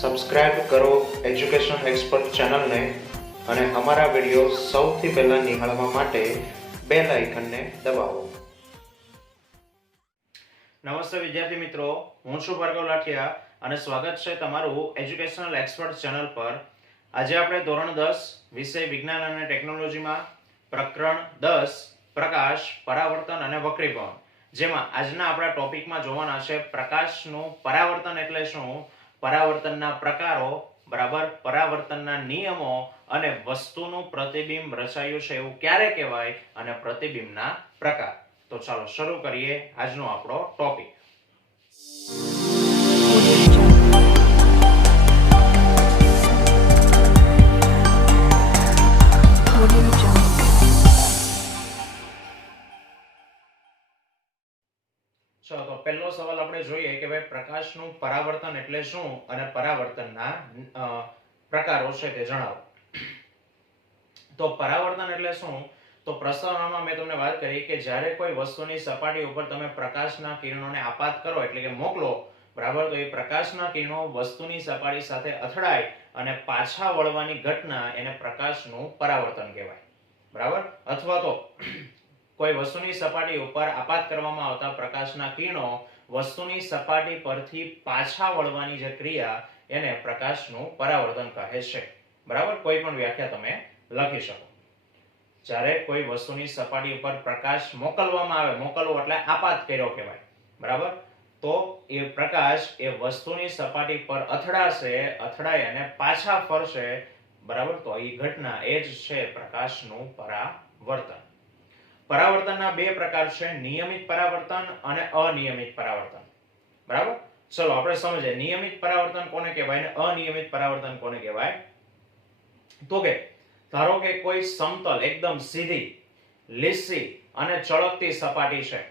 Subscribe કરો education expert ચેનલને અને અમારા વિડીયો સૌથી પહેલા નિહાળવા માટે બેલ આઇકનને દબાવો. નમસ્તે વિદ્યાર્થી મિત્રો, હું છું ભાર્ગવ લાઠિયા અને સ્વાગત છે તમારું એજ્યુકેશનલ એક્સપર્ટ ચેનલ પર. આજે આપણે ધોરણ 10 વિષય વિજ્ઞાન અને ટેકનોલોજીમાં પ્રકરણ 10 પ્રકાશ, પરાવર્તન અને વક્રીભવન, જેમાં આજના આપણા ટોપિકમાં જોવાના છે પ્રકાશનું પરાવર્તન એટલે શું, પરાવર્તનના પ્રકારો, બરાબર, પરાવર્તનના નિયમો અને વસ્તુનું પ્રતિબિંબ રચાયું છે એવું ક્યારે કહેવાય અને પ્રતિબિંબના પ્રકાર. તો ચાલો શરૂ કરીએ આજનો આપણો ટોપિક. ચલો તો પહેલો સવાલ આપણે જોઈએ કે ભાઈ પ્રકાશનું પરાવર્તન એટલે શું અને પરાવર્તનના પ્રકારો છે તે જણાવો. તો પરાવર્તન એટલે શું? તો પ્રસ્તાવનામાં મેં તમને વાત કરી કે જ્યારે કોઈ વસ્તુની સપાટી ઉપર તમે પ્રકાશના કિરણોને આપાત કરો એટલે કે મોકલો, બરાબર, તો એ પ્રકાશના કિરણો વસ્તુની સપાટી સાથે અથડાય અને પાછા વળવાની ઘટના એને પ્રકાશનું પરાવર્તન કહેવાય, બરાબર. અથવા તો કોઈ વસ્તુની સપાટી ઉપર આપાત કરવામાં આવતા પ્રકાશના કિરણો વસ્તુની સપાટી પરથી પાછા વળવાની જે ક્રિયા એને પ્રકાશનું પરાવર્તન કહે છે, બરાબર. કોઈ પણ વ્યાખ્યા તમે લખી શકો. જ્યારે કોઈ વસ્તુની સપાટી ઉપર પ્રકાશ મોકલવામાં આવે, મોકલવો એટલે આપાત કર્યો કહેવાય, બરાબર, તો એ પ્રકાશ એ વસ્તુની સપાટી પર અથડાશે, અથડાય અને પાછા ફરશે, બરાબર, તો એ ઘટના એ જ છે પ્રકાશનું પરાવર્તન. પરાવર્તનના બે પ્રકાર છે, નિયમિત પરાવર્તન અને અનિયમિત પરાવર્તન, બરાબર. ચલો આપણે સમજીએ નિયમિત પરાવર્તન કોને કહેવાય અને અનિયમિત પરાવર્તન કોને કહેવાય. તો કે ધારો કે કોઈ સમતલ, એકદમ સીધી, લીસી અને ચળકતી સપાટી છે.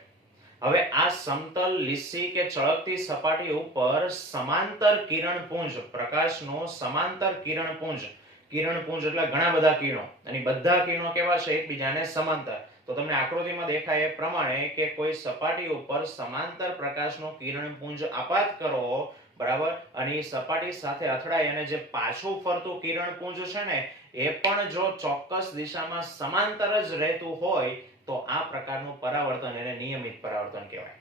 હવે આ સમતલ, લીસી કે ચળકતી સપાટી ઉપર સમાંતર કિરણપુંજ, પ્રકાશનો સમાંતર કિરણપુંજ, કિરણપુંજ એટલે ઘણા બધા કિરણો, અને બધા કિરણો કેવા છે? એકબીજાને સમાંતર. તો તમને આકૃતિમાં દેખાય એ પ્રમાણે કે કોઈ સપાટી ઉપર સમાંતર પ્રકાશનો કિરણપુંજ આપાત કરો, બરાબર, અને એ સપાટી સાથે અથડાય અને જે પાછું ફરતું કિરણપુંજ છે ને એ પણ જો ચોક્કસ દિશામાં સમાંતર જ રહેતું હોય તો આ પ્રકારનું પરાવર્તન એને નિયમિત પરાવર્તન કહેવાય,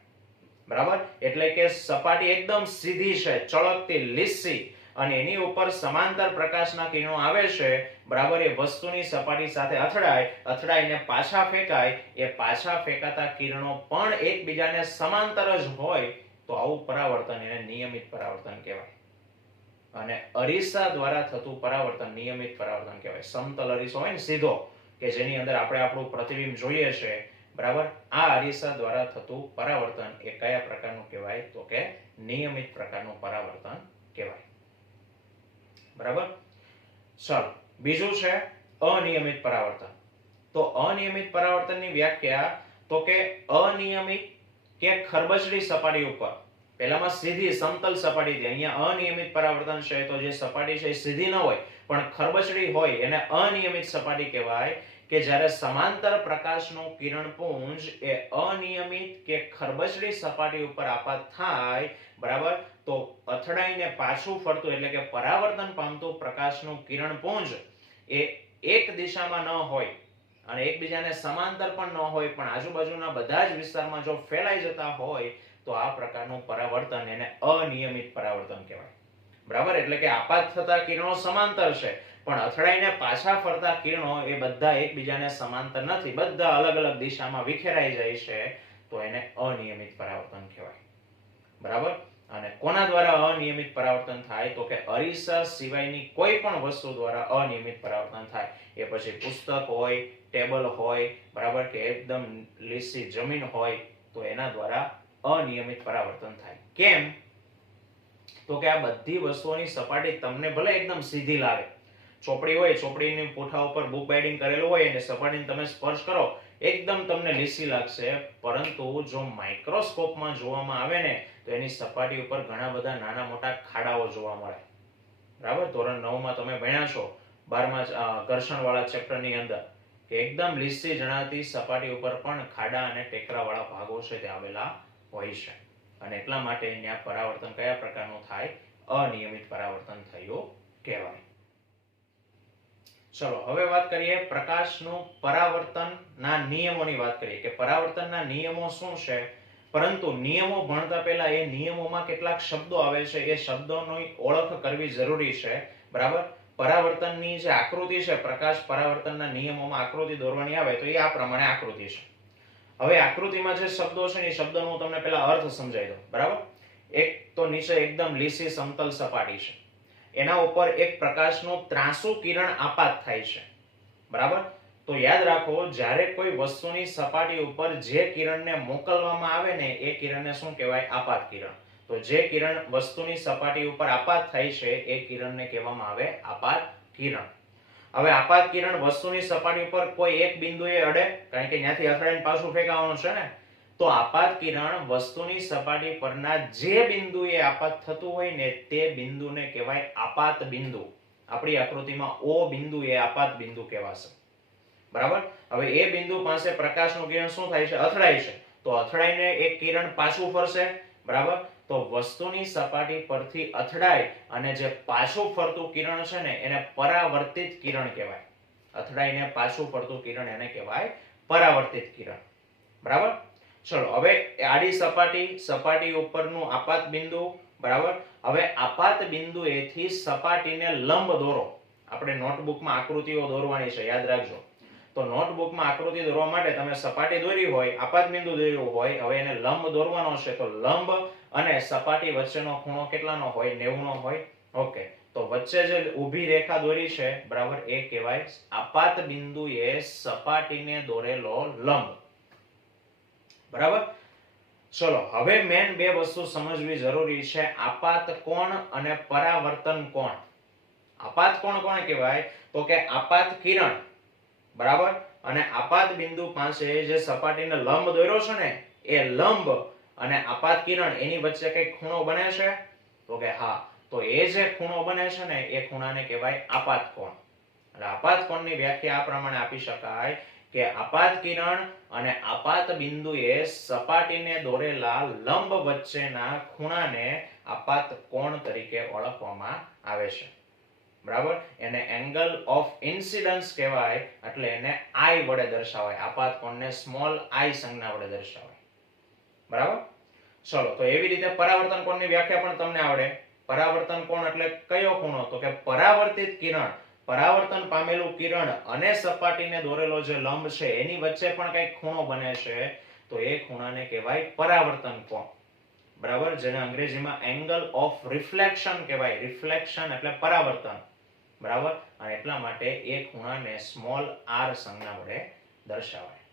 બરાબર. એટલે કે સપાટી એકદમ સીધી છે, ચળકતી, લીસી, અને એની ઉપર સમાંતર પ્રકાશના કિરણો આવે છે, બરાબર, એ વસ્તુની સપાટી સાથે અથડાઈને પાછા ફેંકાય, એ પાછા ફેંકાતા કિરણો પણ એકબીજાને સમાંતર જ હોય તો આવું પરાવર્તન એને નિયમિત પરાવર્તન કહેવાય. અને અરીસા દ્વારા થતું પરાવર્તન નિયમિત પરાવર્તન કહેવાય. સમતલ અરીસો હોય ને, સીધો, કે જેની અંદર આપણે આપણું પ્રતિબિંબ જોઈએ છે, બરાબર, આ અરીસા દ્વારા થતું પરાવર્તન એ કયા પ્રકારનું કહેવાય? તો કે નિયમિત પ્રકારનું પરાવર્તન કહેવાય, બરાબર. ચાલો બીજું છે અનિયમિત પરાવર્તન. તો અનિયમિત પરાવર્તનની વ્યાખ્યા તો કે અનિયમિત કે ખરબચડી સપાટી ઉપર, પહેલામાં સીધી સમતલ સપાટી હતી, અહીંયા અનિયમિત પરાવર્તન છે તો જે સપાટી છે એ સીધી ન હોય પણ ખરબચડી હોય એને અનિયમિત સપાટી કહેવાય. કે જ્યારે સમાંતર પ્રકાશનું કિરણપુંજ એ અનિયમિત કે ખરબચડી સપાટી ઉપર આપાત થાય, બરાબર, તો અથડાઈને પાછું ફરતું એટલે કે પરાવર્તન પામતું પ્રકાશનું કિરણપુંજ એ એક દિશામાં ન હોય અને એકબીજાને સમાંતર પણ ન હોય પણ આજુબાજુના બધા જ વિસ્તારમાં જો ફેલાઈ જતા હોય તો આ પ્રકારનું પરાવર્તન એને અનિયમિત પરાવર્તન કહેવાય, બરાબર. એટલે કે આપાત થતા કિરણો સમાંતર છે પણ અથડાઈને પાછા ફરતા કિરણો એ બધા એકબીજાને સમાંતર નથી, બધા અલગ અલગ દિશામાં વિખેરાઈ જાય છે, તો એને અનિયમિત પરાવર્તન કહેવાય, બરાબર. અને કોના દ્વારા અનિયમિત પરાવર્તન થાય? તો કે અરીસા સિવાયની કોઈ પણ વસ્તુ દ્વારા અનિયમિત પરાવર્તન થાય. એ પછી પુસ્તક હોય, ટેબલ હોય, બરાબર, કે એકદમ લીસી જમીન હોય તો એના દ્વારા અનિયમિત પરાવર્તન થાય. કેમ? તો કે આ બધી વસ્તુઓની સપાટી તમને ભલે એકદમ સીધી લાગે, ચોપડી હોય, ચોપડીની પૂઠા ઉપર બુક બાઇન્ડિંગ કરેલું હોય અને સપાટીને તમે સ્પર્શ કરો એકદમ તમને લીસી લાગશે, પરંતુ જો માઇક્રોસ્કોપમાં જોવામાં આવે ને તો એની સપાટી ઉપર ઘણા બધા નાના મોટા ખાડાઓ જોવા મળે, બરાબર. ધોરણ 9 માં તમે ભણ્યા છો 12મા ઘર્ષણવાળા ચેપ્ટરની અંદર કે એકદમ લીસી જણાતી સપાટી ઉપર પણ ખાડા અને ટેકરાવાળા ભાગો છે તે આવેલા હોય છે, અને એટલા માટે અહીંયા પરાવર્તન કયા પ્રકારનું થાય? અનિયમિત પરાવર્તન થયું કહેવાય. ચલો હવે વાત કરીએ પ્રકાશનું પરાવર્તનના નિયમોની વાત કરીએ કે પરાવર્તનના નિયમો શું છે. પરંતુ નિયમો ભણતા પહેલા એ નિયમોમાં કેટલાક શબ્દો આવે છે એ શબ્દોની ઓળખ કરવી જરૂરી છે. બરાબર, પરાવર્તનની જે આકૃતિ છે, પ્રકાશ પરાવર્તનના નિયમોમાં આકૃતિ દોરવાની આવે તો એ આ પ્રમાણે આકૃતિ છે. હવે આકૃતિમાં જે શબ્દો છે એ શબ્દોનો હું તમને પહેલા અર્થ સમજાવી દઉં. બરાબર, એક તો નીચે એકદમ લીસી સમતલ સપાટી છે, એના ઉપર એક પ્રકાશનું ત્રાંસુ કિરણ આપાત થાય છે. બરાબર, તો યાદ રાખો જ્યારે કોઈ વસ્તુની સપાટી ઉપર જે કિરણને મોકલવામાં આવે ને એ કિરણને શું કહેવાય? આપાત કિરણ. તો જે કિરણ વસ્તુની સપાટી ઉપર આપાત થાય છે એ કિરણને કહેવામાં આવે આપાત કિરણ. હવે આપાત કિરણ વસ્તુની સપાટી ઉપર કોઈ એક બિંદુએ અડે, કારણ કે ત્યાંથી અથડાઈને પાછું ફેંકાવાનું છે ને, તો આપાત કિરણ વસ્તુની સપાટી પરના જે બિંદુએ આપાત થતું હોય ને તે બિંદુને કહેવાય આપાત બિંદુ. આપણી આકૃતિમાં O બિંદુ એ આપાત બિંદુ કહેવાશે. બરાબર, હવે એ બિંદુ પાસે પ્રકાશનું કિરણ શું થાય છે? અથડાય છે. તો અથડાઈને એક કિરણ પાછું ફરશે. બરાબર, તો વસ્તુની સપાટી પરથી અથડાય અને જે પાછું ફરતું કિરણ છે ને એને પરાવર્તિત કિરણ કહેવાય. અથડાઈને પાછું ફરતું કિરણ એને કહેવાય પરાવર્તિત કિરણ. બરાબર, ચલો હવે આડી સપાટી ઉપરનું આપાત બિંદુ. બરાબર, હવે આપાત બિંદુએથી સપાટીને લંબ દોરો. આપણે નોટબુકમાં આકૃતિઓ દોરવાની છે, યાદ રાખજો. તો નોટબુકમાં આકૃતિ દોરવા માટે તમે સપાટી દોરી હોય, આપાત બિંદુ દોર્યું હોય, હવે એને લંબ દોરવાનો છે તો લંબ અને સપાટી વચ્ચેનો ખૂણો કેટલાનો હોય? 90 નો હોય. ઓકે, તો વચ્ચે જે ઊભી રેખા દોરી છે, બરાબર, એ કહેવાય આપાત બિંદુએ સપાટીને દોરેલો લંબ. બરાબર, ચલો હવે મેન બે વસ્તુ સમજવી જરૂરી છે, આપાત કોણ અને પરાવર્તન કોણ. આપાત કોણ કોને કહેવાય? તો કે આપાત કિરણ. બરાબર, અને આપાત બિંદુ પાસે જે સપાટીને લંબ દોર્યો છે ને એ લંબ અને આપાત કિરણ એની વચ્ચે કઈ ખૂણો બને છે? તો કે હા. તો એ જે ખૂણો બને છે ને એ ખૂણાને કહેવાય આપાત કોણ. એટલે આપાત કોણની વ્યાખ્યા આ પ્રમાણે આપી શકાય કે આપાત કિરણ અને આપાત બિંદુએ સપાટીને દોરેલા લંબ વચ્ચેના ખૂણાને આપાત કોણ તરીકે ઓળખવામાં આવે છે. બરાબર, એને એંગલ ઓફ ઇન્સિડન્સ કહેવાય, એટલે એને I વડે દર્શાવાય. આપાત કોણને સ્મોલ I સંજ્ઞા વડે દર્શાવાય. બરાબર, ચલો તો એવી રીતે પરાવર્તન કોણની વ્યાખ્યા પણ તમને આવડે. પરાવર્તન કોણ એટલે કયો ખૂણો? તો કે પરાવર્તિત કિરણ, પરાવર્તન પામેલું કિરણ અને સપાટીને દોરેલો જે લંબ છે એની વચ્ચે પણ કઈક ખૂણો બને છે તો એ ખૂણાને કહેવાય પરાવર્તન કોણ. બરાબર, જેને અંગ્રેજીમાં એંગલ ઓફ રિફ્લેક્શન કહેવાય. રિફ્લેક્શન એટલે પરાવર્તન. બરાબર, અને એટલા માટે એ ખૂણાને સ્મોલ r સંજ્ઞા વડે દર્શાવાય.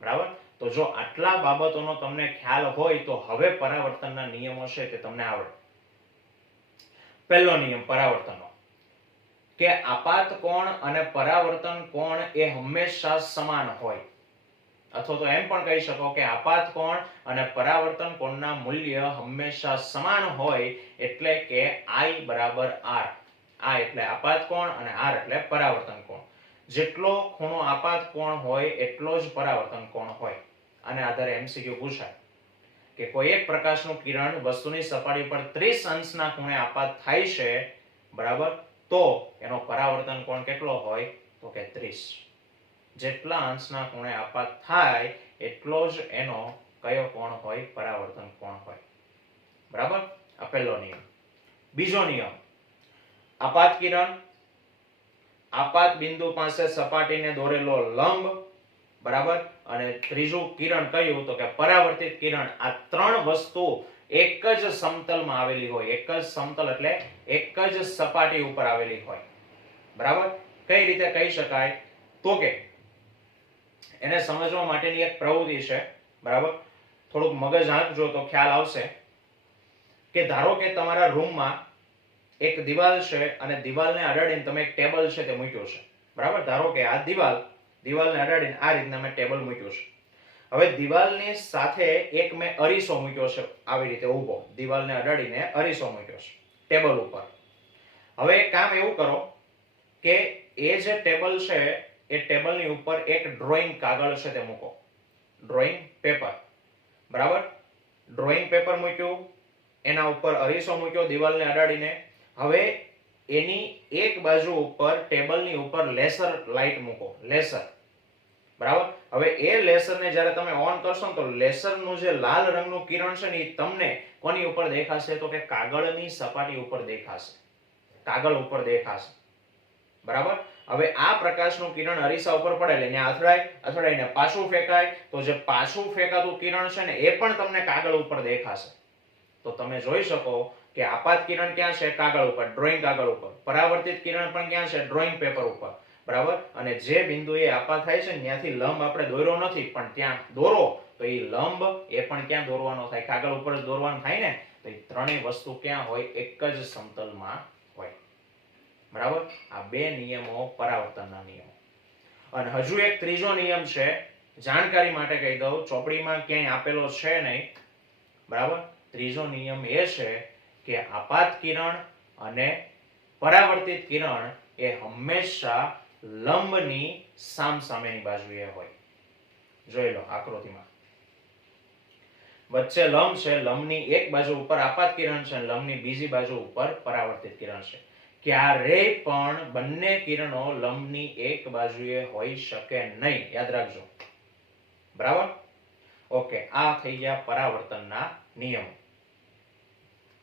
બરાબર, તો જો આટલા બાબતોનો તમને ખ્યાલ હોય તો હવે પરાવર્તનના નિયમો છે તે તમને આવડે. પહેલો નિયમ પરાવર્તનનો કે આપાત કોણ અને પરાવર્તન કોણ એ હંમેશા સમાન હોય. અથવા તો એમ પણ કહી શકો કે આપાત કોણ અને પરાવર્તન કોણના મૂલ્ય હંમેશા સમાન હોય, એટલે કે I બરાબર R. આ એટલે આપાત કોણ અને R એટલે પરાવર્તન કોણ. જેટલો ખૂણો આપાત કોણ હોય એટલો જ પરાવર્તન કોણ હોય. આને આધારે MCQ પૂછાય કે કોઈ એક પ્રકાશનું કિરણ વસ્તુની સપાટી પર 30 અંશના ખૂણે આપાત થાય છે, બરાબર, તો એનો પરાવર્તન કોણ કેટલો હોય? તો કે 30. જેટલા અંશના ખૂણે આપાત થાય એટલો જ એનો કયો કોણ હોય? પરાવર્તન કોણ હોય. બરાબર, આ પહેલો નિયમ. બીજો નિયમ, આપાત કિરણ, આપાત બિંદુ પાસે સપાટીને દોરેલો લંબ. બરાબર, અને ત્રીજું કિરણ કયું? તો કે પરાવર્તિત કિરણ. આ ત્રણ વસ્તુ એક જ સમતલમાં આવેલી હોય. એક જ સમતલ એટલે એક જ સપાટી ઉપર આવેલી હોય. બરાબર, કઈ રીતે કહી શકાય? તો કે એને સમજવા માટેની એક પ્રવૃત્તિ છે. બરાબર, થોડુંક મગજ આંકજો તો ખ્યાલ આવશે. કે ધારો કે તમારા રૂમમાં એક દિવાલ છે અને દિવાલને અડાડીને તમે એક ટેબલ છે તે મૂક્યો છે. બરાબર, ધારો કે આ દિવાલને અડાડીને આ રીતના મેં ટેબલ મૂક્યું છે. હવે દિવાલની સાથે એક મેં અરીસો મૂક્યો છે, આવી રીતે ઊભો દિવાલને અડાડીને અરીસો મૂક્યો છે ટેબલ ઉપર. હવે એક કામ એવું કરો કે એ જે ટેબલ છે એ ટેબલની ઉપર એક ડ્રોઈંગ કાગળ છે તે મૂકો, ડ્રોઈંગ પેપર. બરાબર, ડ્રોઈંગ પેપર મૂક્યું, એના ઉપર અરીસો મૂક્યો દિવાલને અડાડીને. હવે એની એક બાજુ ઉપર ટેબલની ઉપર લેસર લાઇટ મૂકો, લેસર, બરાબર. હવે એ લેસરને જ્યારે તમે ઓન કરશો ને તો લેસરનું જે લાલ રંગનું કિરણ છે ને એ તમને કોની ઉપર દેખાશે? તો કે કાગળની સપાટી ઉપર દેખાશે, કાગળ ઉપર દેખાશે, બરાબર. હવે આ પ્રકાશનું કિરણ અરીસા ઉપર પડે એટલે ત્યાં અથડાય, અથડાઈને પાછું ફેંકાય, તો જે પાછું ફેંકાતું કિરણ છે ને એ પણ તમને કાગળ ઉપર દેખાશે. તો તમે જોઈ શકો કે આપાત કિરણ ક્યાં છે? કાગળ ઉપર, ડ્રોઈંગ કાગળ ઉપર. પરાવર્તિત કિરણ પણ ક્યાં છે? ડ્રોઈંગ પેપર ઉપર, બરાબર. અને જે બિંદુએ આપાત થાય છે ને ત્યાંથી લંબ આપણે દોર્યો નથી, પણ ત્યાં દોરો તો એ લંબ એ પણ ક્યાં દોરવાનો થાય? કાગળ ઉપર જ દોરવાનું થાય ને. તો એ ત્રણેય વસ્તુ ક્યાં હોય? એક જ સમતલમાં હોય, બરાબર. આ બે નિયમો પરાવર્તનના નિયમો. અને હજુ એક ત્રીજો નિયમ છે, જાણકારી માટે કહી દઉં, ચોપડીમાં ક્યાંય આપેલો છે નહીં, બરાબર. ત્રીજો નિયમ એ છે કે આપાત કિરણ અને પરાવર્તિત કિરણ એ હંમેશા લંબની સામસામેની બાજુએ હોય. જોઈ લો આકૃતિમાં, વચ્ચે લંબ છે, લંબની એક બાજુ ઉપર આપાત કિરણ છે, લંબની બીજી બાજુ ઉપર પરાવર્તિત કિરણ છે. ક્યારેય પણ બંને કિરણો લંબની એક બાજુએ હોઈ શકે નહીં, યાદ રાખજો, બરાબર. ઓકે, આ થઈ ગયા પરાવર્તનના નિયમો.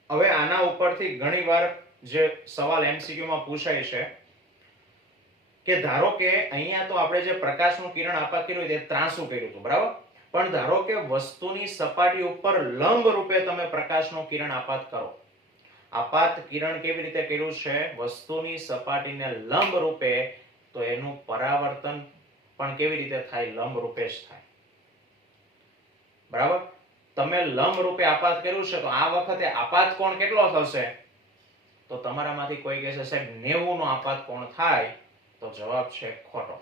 હવે આના ઉપરથી ઘણીવાર જે સવાલ MCQ માં પૂછાય છે કે ધારો કે અહીંયા તો આપણે જે પ્રકાશનું કિરણ આપાત કર્યું તે ત્રાંસુ કર્યું હતું, બરાબર. પણ ધારો કે વસ્તુની સપાટી ઉપર લંબ રૂપે તમે પ્રકાશનું કિરણ આપાત કરો. આપાત કિરણ કેવી રીતે કર્યું છે? વસ્તુની સપાટીને લંબ રૂપે, તો એનું પરાવર્તન પણ કેવી રીતે થાય? લંબ રૂપે જ થાય, બરાબર. તમે લંબ રૂપે આપાત કર્યું છે તો આ વખતે આપાત કોણ કેટલો થશે? તો તમારામાંથી કોઈ કહેશે સાહેબ 90 નો આપાત કોણ થાય? તો જવાબ છે ખોટો.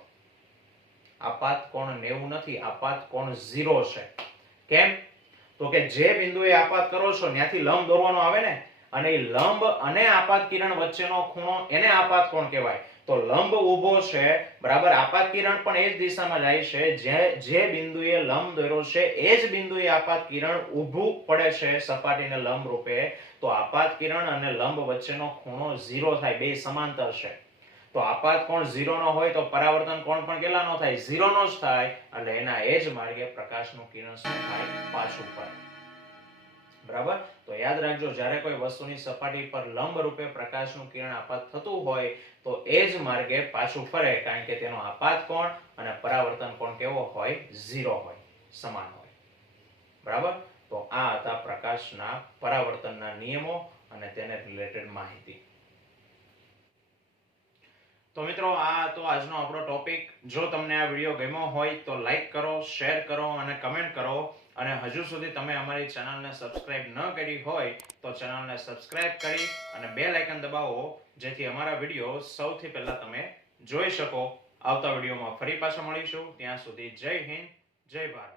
આપાત કોણ 90 નથી, આપાત કોણ 0 છે. કેમ? તો કે જે બિંદુએ આપાત કરો છો ત્યાંથી લંબ દોરવાનો આવે ને, અને એ લંબ અને આપાત કિરણ વચ્ચેનો ખૂણો એને આપાત કોણ કહેવાય. તો લંબ ઊભો છે, બરાબર. આપાત કિરણ પણ એ જ દિશામાં જાય છે, જે બિંદુએ લંબ દોર્યો છે એ જ બિંદુએ આપાત કિરણ ઊભું પડે છે સપાટીને લંબ રૂપે. તો આપાત કિરણ અને લંબ વચ્ચેનો ખૂણો 0 થાય, બે સમાંતર છે. તો આપાત કોણ 0 નો હોય તો પરાવર્તન કોણ પણ કેટલાનો થાય? 0 નો જ થાય. એટલે એના એ જ માર્ગે પ્રકાશનું કિરણ શું થાય? પાછું પડે, બરાબર. તો યાદ રાખજો, જ્યારે કોઈ વસ્તુની સપાટી પર લંબ રૂપે પ્રકાશનું કિરણ આપાત થતું હોય તો એ જ માર્ગે પાછું ફરે, કારણ કે તેનો આપાત કોણ અને પરાવર્તન કોણ કેવો હોય? 0 હોય, સમાન હોય, બરાબર. તો આ હતા પ્રકાશના પરાવર્તનના નિયમો અને તેને રિલેટેડ માહિતી. તો મિત્રો, આ તો આજનો આપણો ટોપિક. જો તમને આ વિડીયો ગમ્યો હોય તો લાઈક કરો, શેર કરો અને કમેન્ટ કરો. અને હજુ સુધી તમે અમારી ચેનલને સબસ્ક્રાઇબ ન કરી હોય તો ચેનલને સબસ્ક્રાઇબ કરી અને બેલ આઇકન દબાવો, જેથી અમારા વિડીયો સૌથી પહેલા તમે જોઈ શકો. આવતા વિડીયોમાં ફરી પાછા મળીશું. ત્યાં સુધી જય હિન્દ, જય ભારત.